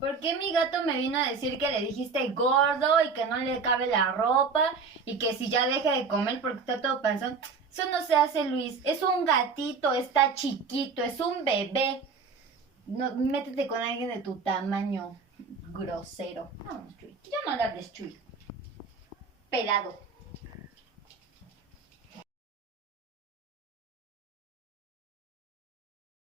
¿Por qué mi gato me vino a decir que le dijiste gordo y que no le cabe la ropa y que si ya deja de comer porque está todo panzón? Eso no se hace, Luis. Es un gatito, está chiquito, es un bebé. No, métete con alguien de tu tamaño, grosero. Vamos, Chuy. Ya no le hables, Chuy. Pelado.